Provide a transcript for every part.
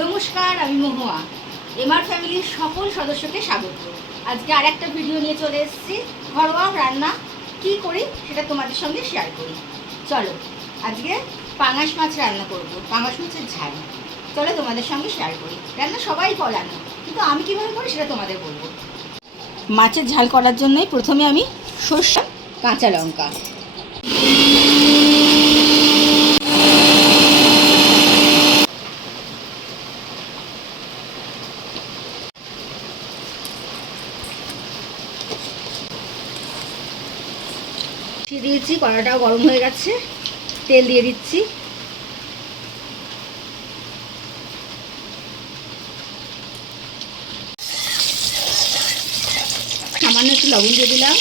নমস্কার, আমি মহুয়া। এমআর ফ্যামিলির সকল সদস্যকে স্বাগত। আজকে আর একটা ভিডিও নিয়ে চলে এসেছি। ঘরোয়া রান্না কি করি সেটা তোমাদের সঙ্গে শেয়ার করি। চলো, আজকে পাঙাশ মাছ রান্না করব, পাঙাশ মাছের ঝাল। চলো তোমাদের সঙ্গে শেয়ার করি। রান্না সবাই করেন, কিন্তু আমি কীভাবে করি সেটা তোমাদের বলবো। মাছের ঝাল করার জন্যই প্রথমে আমি সর্ষে, কাঁচা লঙ্কা, দিয়েছি, কড়াটাও গরম হয়ে গেছে, তেল দিয়ে দিচ্ছি। সামান্য একটু লবণ দিয়ে দিলাম।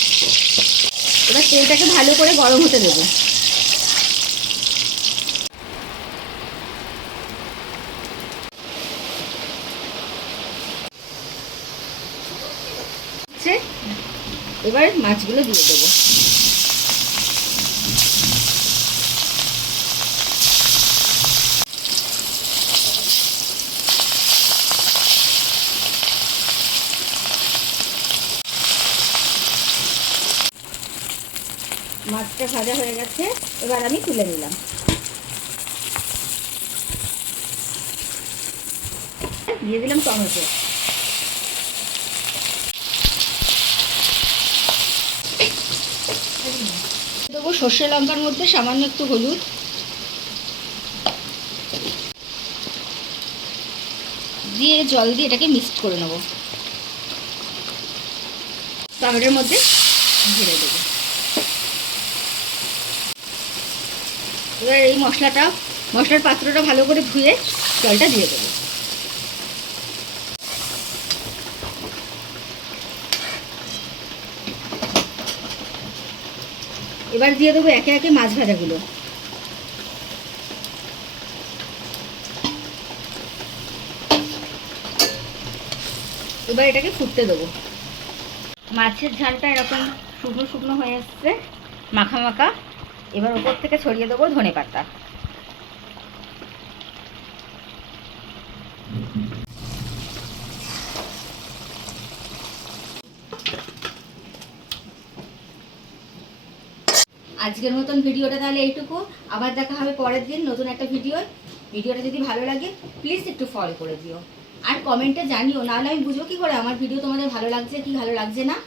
এবার তেলটাকে ভালো করে গরম হতে দেবো। এবার মাছগুলো দিয়ে দেবো। মাছটা ভাজা হয়ে গেছে, এবার আমি তুলে নিলাম। দিয়ে দিলাম টমেটো। দেবো সর্ষে লঙ্কার মধ্যে সামান্য একটু হলুদ, দিয়ে জল দিয়ে এটাকে মিক্সড করে নেব। টমেটোর মধ্যে ঢেলে দেবো। এবার এই মশলার পাত্রটা ভালো করে ধুয়ে জলটা দিয়ে দেবো। এবার দিয়ে দেবো একে একে মাছ ভাজাগুলো। এবার এটাকে ফুটতে দেবো। মাছের ঝালটা এরকম শুকনো শুকনো হয়ে আসছে, মাখা মাখা। এবার ওপর থেকে ছড়িয়ে দেবো ধনেপাতা। আজকের মতন ভিডিওটা তাহলে এইটুকু। আবার দেখা হবে পরের দিন নতুন একটা ভিডিওটা যদি ভালো লাগে প্লিজ একটু ফলো করে দিও, আর কমেন্টে জানিও, নাহলে আমি বুঝবো কী করে আমার ভিডিও তোমাদের ভালো লাগছে কি ভালো লাগছে না।